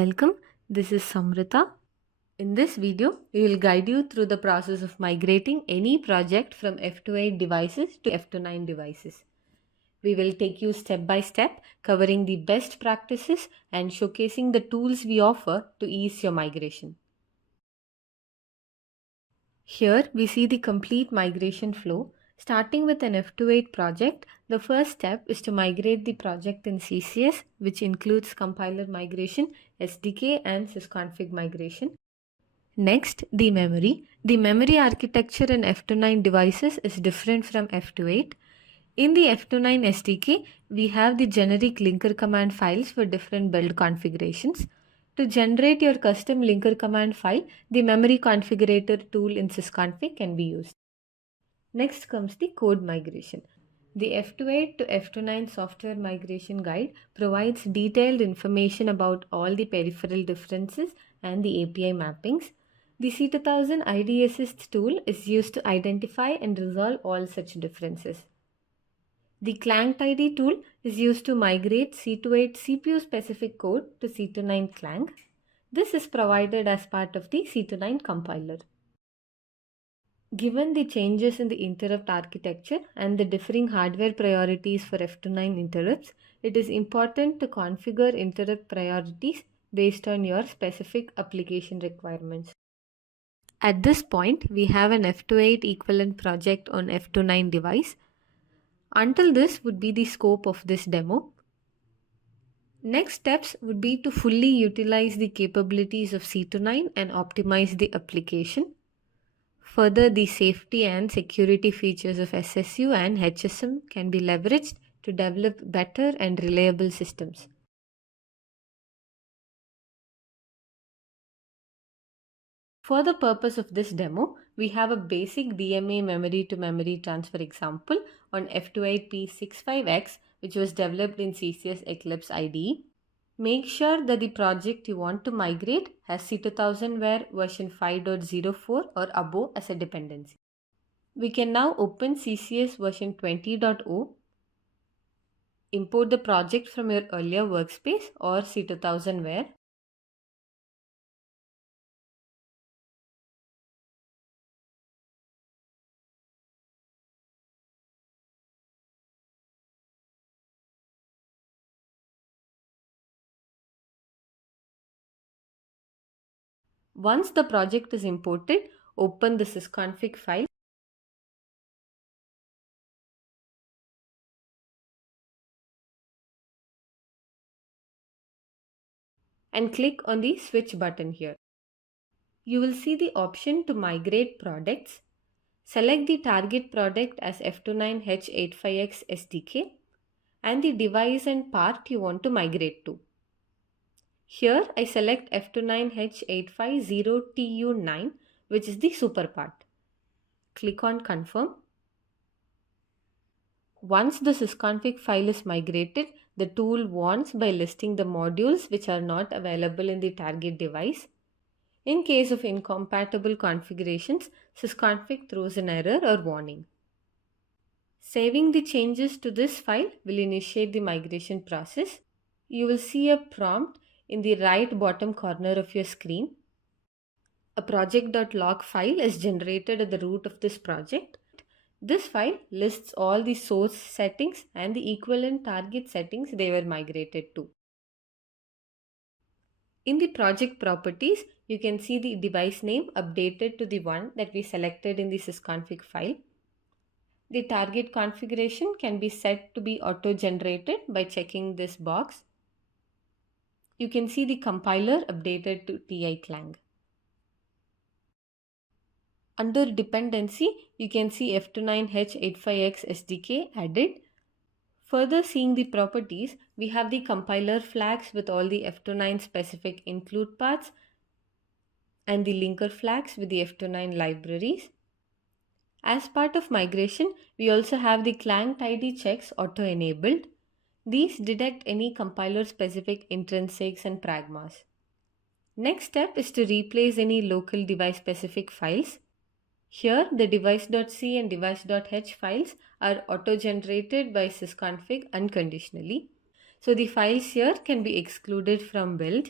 Welcome, this is Samrita. In this video, we will guide you through the process of migrating any project from F28 devices to F29 devices. We will take you step by step, covering the best practices and showcasing the tools we offer to ease your migration. Here we see the complete migration flow. Starting with an F28 project, the first step is to migrate the project in CCS, which includes compiler migration, SDK and sysconfig migration. Next, the memory. The memory architecture in F29 devices is different from F28. In the F29 SDK, we have the generic linker command files for different build configurations. To generate your custom linker command file, the memory configurator tool in sysconfig can be used. Next comes the code migration. The F28 to F29 software migration guide provides detailed information about all the peripheral differences and the API mappings. The C2000 ID Assist tool is used to identify and resolve all such differences. The ClangTidy tool is used to migrate C28 CPU-specific code to C29 Clang. This is provided as part of the C29 compiler. Given the changes in the interrupt architecture and the differing hardware priorities for F29 interrupts, it is important to configure interrupt priorities based on your specific application requirements. At this point, we have an F28 equivalent project on F29 device. Until this would be the scope of this demo. Next steps would be to fully utilize the capabilities of C29 and optimize the application. Further, the safety and security features of SSU and HSM can be leveraged to develop better and reliable systems. For the purpose of this demo, we have a basic DMA memory-to-memory transfer example on F28P65X, which was developed in CCS Eclipse IDE. Make sure that the project you want to migrate has C2000ware version 5.04 or above as a dependency. We can now open CCS version 20.0, import the project from your earlier workspace or C2000ware. Once the project is imported, open the sysconfig file and click on the switch button here. You will see the option to migrate products. Select the target product as F29H85X SDK and the device and part you want to migrate to. Here I select F29H850TU9, which is the super part. Click on confirm. Once the sysconfig file is migrated, the tool warns by listing the modules which are not available in the target device. In case of incompatible configurations, sysconfig throws an error or warning. Saving the changes to this file will initiate the migration process. You will see a prompt in the right bottom corner of your screen. A project.log file is generated at the root of this project. This file lists all the source settings and the equivalent target settings they were migrated to. In the project properties, you can see the device name updated to the one that we selected in the sysconfig file. The target configuration can be set to be auto-generated by checking this box. You can see the compiler updated to TI Clang. Under dependency, you can see F29H85X SDK added. Further seeing the properties, we have the compiler flags with all the F29 specific include paths and the linker flags with the F29 libraries. As part of migration, we also have the ClangTidy checks auto-enabled. These detect any compiler-specific intrinsics and pragmas. Next step is to replace any local device-specific files. Here, the device.c and device.h files are auto-generated by sysconfig unconditionally. So the files here can be excluded from build.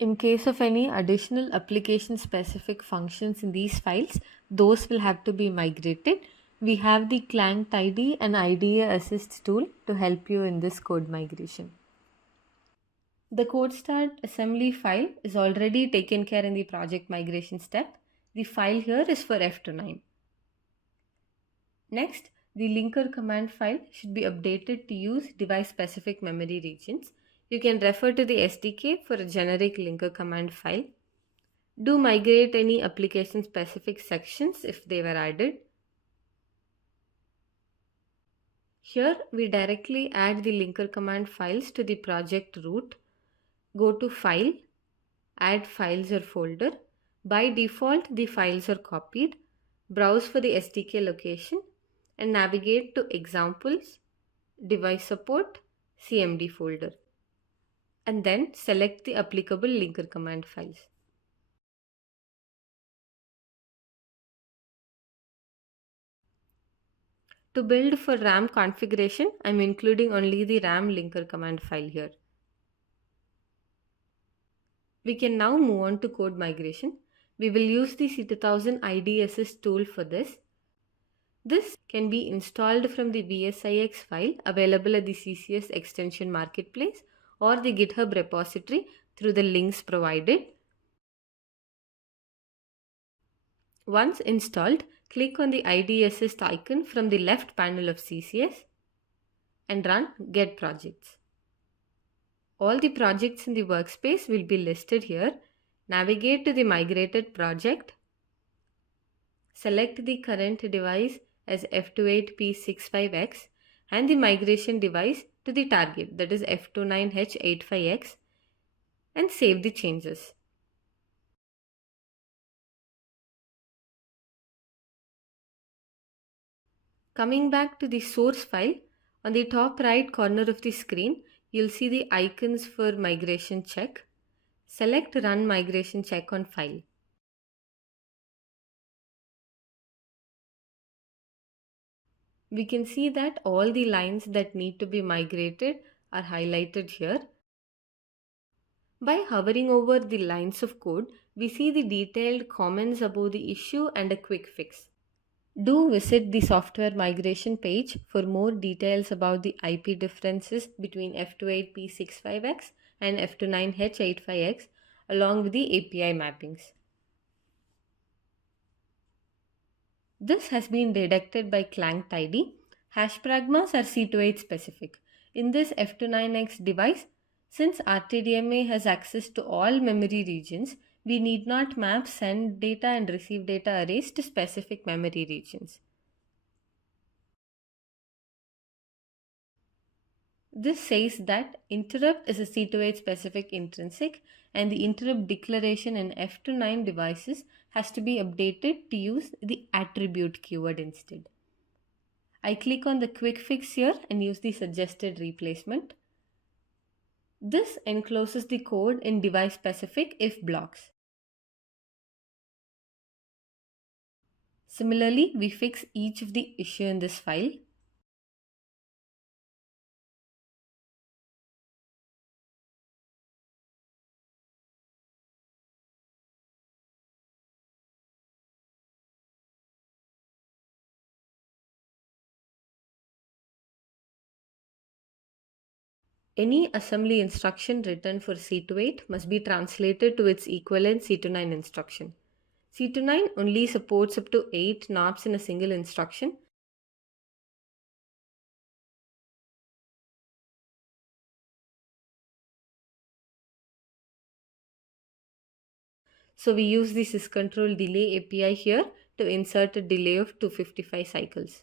In case of any additional application specific functions in these files, those will have to be migrated. We have the Clang Tidy and IDEA Assist tool to help you in this code migration. The CodeStart assembly file is already taken care in the project migration step. The file here is for F29. Next, the linker command file should be updated to use device specific memory regions. You can refer to the SDK for a generic linker command file. Do migrate any application specific sections if they were added. Here we directly add the linker command files to the project root. Go to File, Add Files or Folder. By default, the files are copied. Browse for the SDK location and navigate to Examples, Device Support, CMD folder. And then select the applicable linker command files. To build for RAM configuration, I am including only the RAM linker command file here. We can now move on to code migration. We will use the C2000 IDE Assist tool for this. This can be installed from the VSIX file available at the CCS Extension Marketplace or the GitHub repository through the links provided. Once installed, click on the IDE Assist icon from the left panel of CCS and run Get Projects. All the projects in the workspace will be listed here. Navigate to the migrated project. Select the current device as F28P65X and the migration device to the target, that is F29H85X, and save the changes. Coming back to the source file, on the top right corner of the screen, you'll see the icons for migration check. Select Run Migration Check on File. We can see that all the lines that need to be migrated are highlighted here. By hovering over the lines of code, we see the detailed comments about the issue and a quick fix. Do visit the software migration page for more details about the IP differences between F28P65X and F29H85X along with the API mappings. This has been detected by Clang Tidy. Hash pragmas are C28 specific. In this F29X device, since RTDMA has access to all memory regions, we need not map send data and receive data arrays to specific memory regions. This says that interrupt is a C28 specific intrinsic and the interrupt declaration in F29 devices has to be updated to use the attribute keyword instead. I click on the quick fix here and use the suggested replacement. This encloses the code in device specific if blocks. Similarly, we fix each of the issue in this file. Any assembly instruction written for C28 must be translated to its equivalent C29 instruction. C29 only supports up to 8 knobs in a single instruction. So we use the syscontrol delay API here to insert a delay of 255 cycles.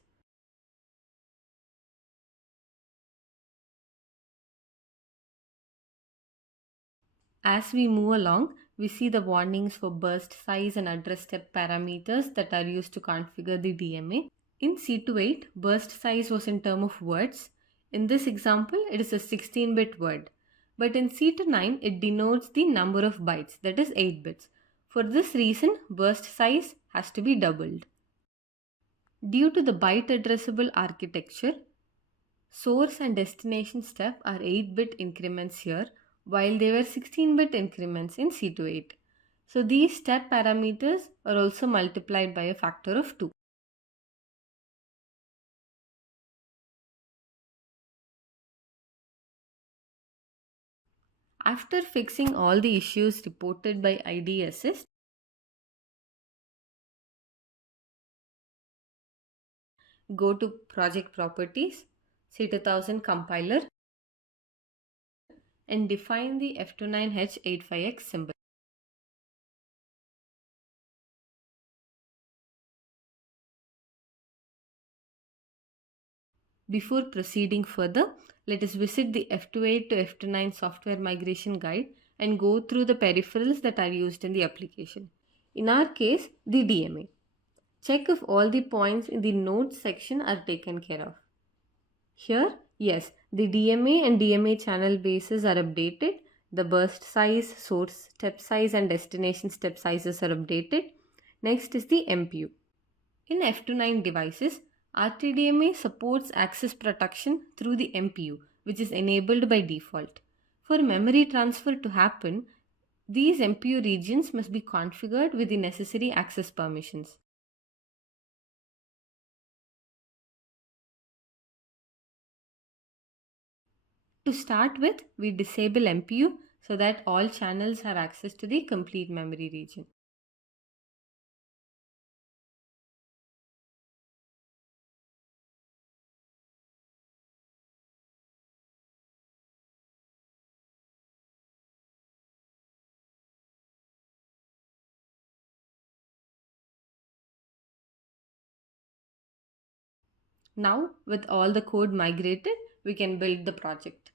As we move along, we see the warnings for burst size and address step parameters that are used to configure the DMA. In C28, burst size was in terms of words. In this example, it is a 16-bit word. But in C29, it denotes the number of bytes, that is 8 bits. For this reason, burst size has to be doubled. Due to the byte addressable architecture, source and destination step are 8-bit increments here, while they were 16-bit increments in C28. So these step parameters are also multiplied by a factor of 2. After fixing all the issues reported by ID Assist, go to Project Properties, C2000 Compiler, and define the F29H85X symbol. Before proceeding further, let us visit the F28 to F29 software migration guide and go through the peripherals that are used in the application. In our case, the DMA. Check if all the points in the nodes section are taken care of. Here, yes, the DMA and DMA channel bases are updated. The burst size, source step size, and destination step sizes are updated. Next is the MPU. In F29 devices, RTDMA supports access protection through the MPU, which is enabled by default. For memory transfer to happen, these MPU regions must be configured with the necessary access permissions. To start with, we disable MPU so that all channels have access to the complete memory region. Now, with all the code migrated, we can build the project.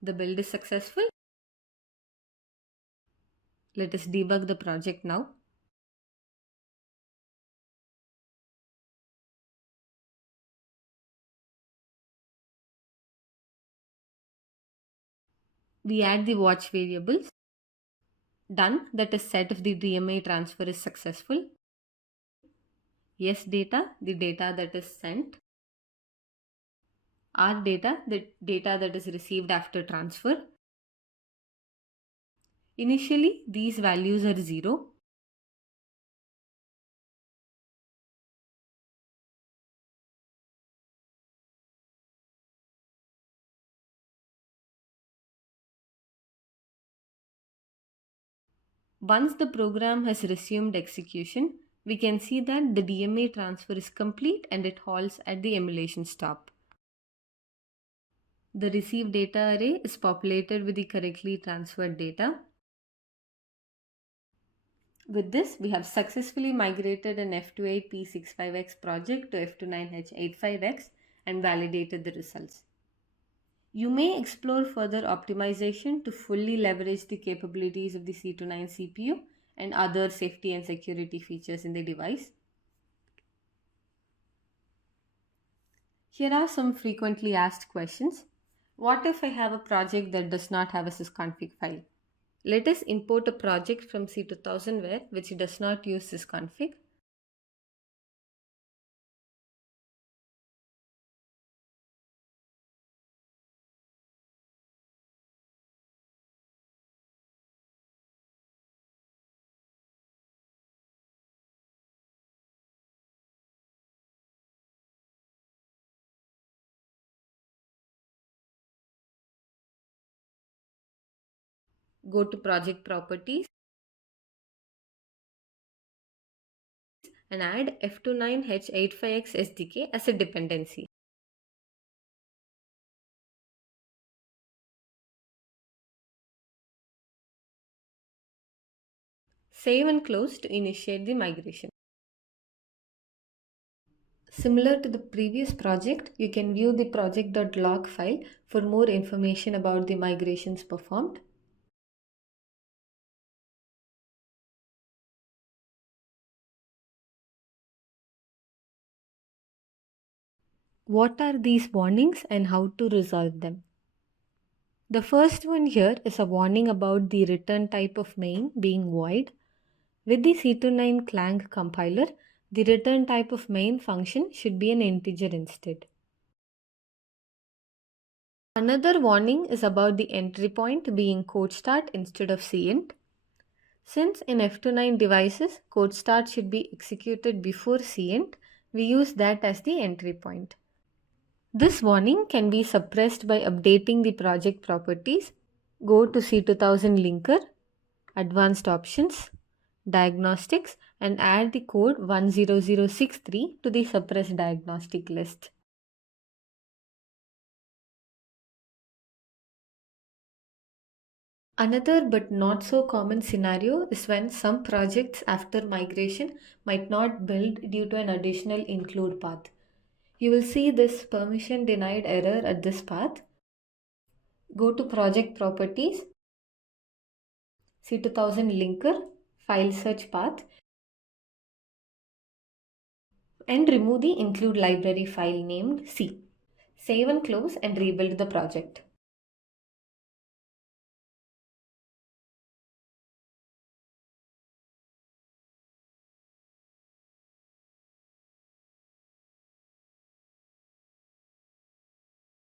The build is successful. Let us debug the project now. We add the watch variables. Done, that is set if the DMA transfer is successful. Yes data, the data that is sent. R data, the data that is received after transfer. Initially, these values are 0. Once the program has resumed execution, we can see that the DMA transfer is complete and it halts at the emulation stop. The received data array is populated with the correctly transferred data. With this, we have successfully migrated an F28P65X project to F29H85X and validated the results. You may explore further optimization to fully leverage the capabilities of the C29 CPU and other safety and security features in the device. Here are some frequently asked questions. What if I have a project that does not have a sysconfig file? Let us import a project from C2000ware which does not use sysconfig. Go to project properties and add F29H85X SDK as a dependency. Save and close to initiate the migration. Similar to the previous project, you can view the project.log file for more information about the migrations performed. What are these warnings and how to resolve them? The first one here is a warning about the return type of main being void. With the C29 Clang compiler, the return type of main function should be an integer instead. Another warning is about the entry point being code start instead of cint. Since in F29 devices, code start should be executed before cint, we use that as the entry point. This warning can be suppressed by updating the project properties. Go to C2000 linker, advanced options, diagnostics, and add the code 10063 to the suppressed diagnostic list. Another but not so common scenario is when some projects after migration might not build due to an additional include path. You will see this permission denied error at this path. Go to project properties, C2000 linker, file search path, and remove the include library file named C. Save and close and rebuild the project.